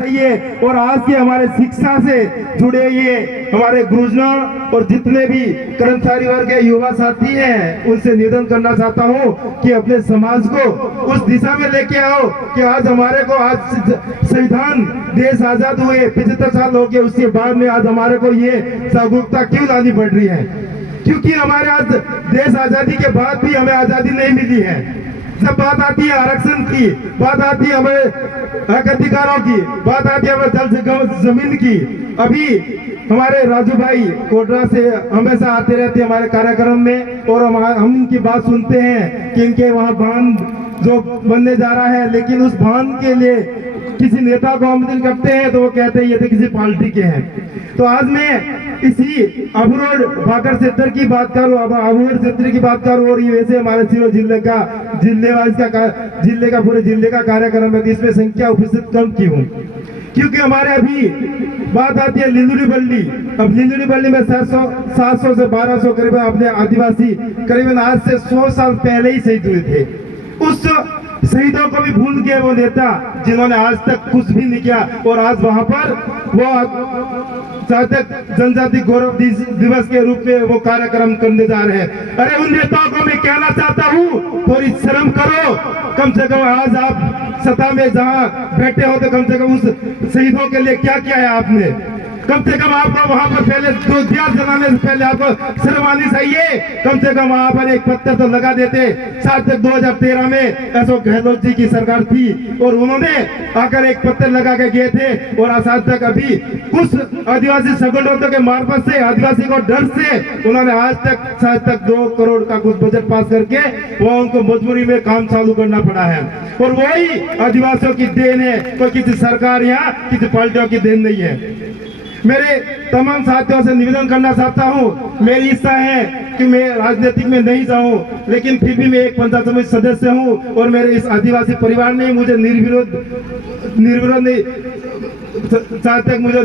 सही है। और आज के हमारे शिक्षा से जुड़े ये हमारे गुरुजनों और जितने भी कर्मचारी वर्ग के युवा साथी हैं, उनसे निवेदन करना चाहता हूँ कि अपने समाज को उस दिशा में लेके आओ कि आज हमारे को आज संविधान देश आजाद हुए 75 साल हो गए, उसके बाद में आज हमारे को ये जागरूकता क्यों लानी पड़ रही है? क्योंकि हमारे आज देश आजादी के बाद भी हमें आजादी नहीं मिली है। जब बात आती है आरक्षण की, बात आती है हमारे हक अधिकारों की, बात आती है हमारे जमीन की। अभी हमारे राजू भाई कोटरा से हमेशा आते रहते हैं हमारे कार्यक्रम में, और हम इनकी बात सुनते हैं कि इनके वहाँ बांध जो बनने जा रहा है, लेकिन उस बांध के लिए किसी नेता को आमंत्रित करते हैं तो वो कहते हैं ये तो किसी पार्टी के हैं। तो आज मैं इसी अबरोड भाकर क्षेत्र की बात करूँ, अब अबरोड क्षेत्र की बात करूँ, और ये वैसे हमारे सिरोही जिले का पूरे जिले का कार्यक्रम है, इसमें संख्या उपस्थित कम की हूँ क्योंकि हमारे अभी बात आती है लिंदुड़ी बल्ली। अब लिंदुड़ी बल्ली में 700 से 1200 करीबन अपने आदिवासी करीबन आज से 100 साल पहले ही शहीद हुए थे। उस शहीदों को भी भूल गए वो नेता जिन्होंने आज तक कुछ भी नहीं किया, और आज वहां पर वो जनजाति गौरव दिवस के रूप में वो कार्यक्रम करने जा रहे हैं। अरे उन नेताओं को मैं कहना चाहता हूँ, थोड़ी शर्म करो। कम से कम आज आप सत्ता में जहाँ बैठे हो तो कम से कम उस शहीदों के लिए क्या किया है आपने? कम से कम आपको वहां पर पहले दो दिया जलाने से पहले आपको शर्म आनी चाहिए। कम से कम वहां पर एक पत्थर तो लगा देते। साथ तक 2013 में अशोक गहलोत जी की सरकार थी और उन्होंने आकर एक पत्थर लगा के गए थे, और आज तक अभी कुछ आदिवासी संगठनों के मार्फत से आदिवासी को डर से उन्होंने आज तक शायद तक 2 करोड़ का कुछ बजट पास करके वो उनको मजबूरी में काम चालू करना पड़ा है। और वही आदिवासियों की देन है, कोई किसी सरकार या किसी पार्टियों की देन नहीं है। मेरे तमाम साथियों से निवेदन करना चाहता हूँ, मेरी इच्छा है कि मैं राजनीतिक में नहीं जाऊँ, लेकिन फिर भी मैं एक पंचायत समिति सदस्य हूँ, और मेरे इस आदिवासी परिवार ने मुझे निर्विरोध नहीं चाहे तक मुझे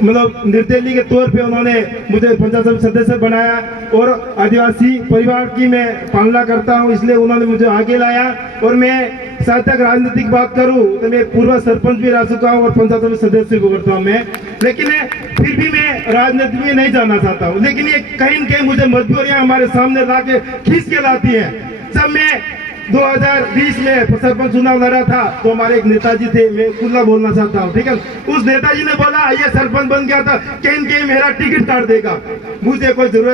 मतलब निर्दलीय के तौर पे उन्होंने मुझे पंचायत समिति सदस्य बनाया, और आदिवासी परिवार की मैं पालना करता हूं, इसलिए उन्होंने मुझे आगे लाया। और मैं साथ तक राजनीतिक बात करूं तो मैं पूर्व सरपंच भी रह चुका हूं और पंचायत समिति सदस्य भी करता हूं मैं, लेकिन फिर भी मैं राजनीति में नहीं जाना चाहता हूं। लेकिन ये कहीं न कहीं मुझे मजबूरियां हमारे सामने ला के खींच के लाती है। जब मैं 2020 में सरपंच चुनाव लड़ा था तो हमारे एक नेताजी थे, मैं खुला बोलना चाहता हूँ, ठीक है। उस नेताजी ने बोला ये सरपंच बन गया था कहीं न कहीं मेरा टिकट काट देगा, मुझे कोई जरूरत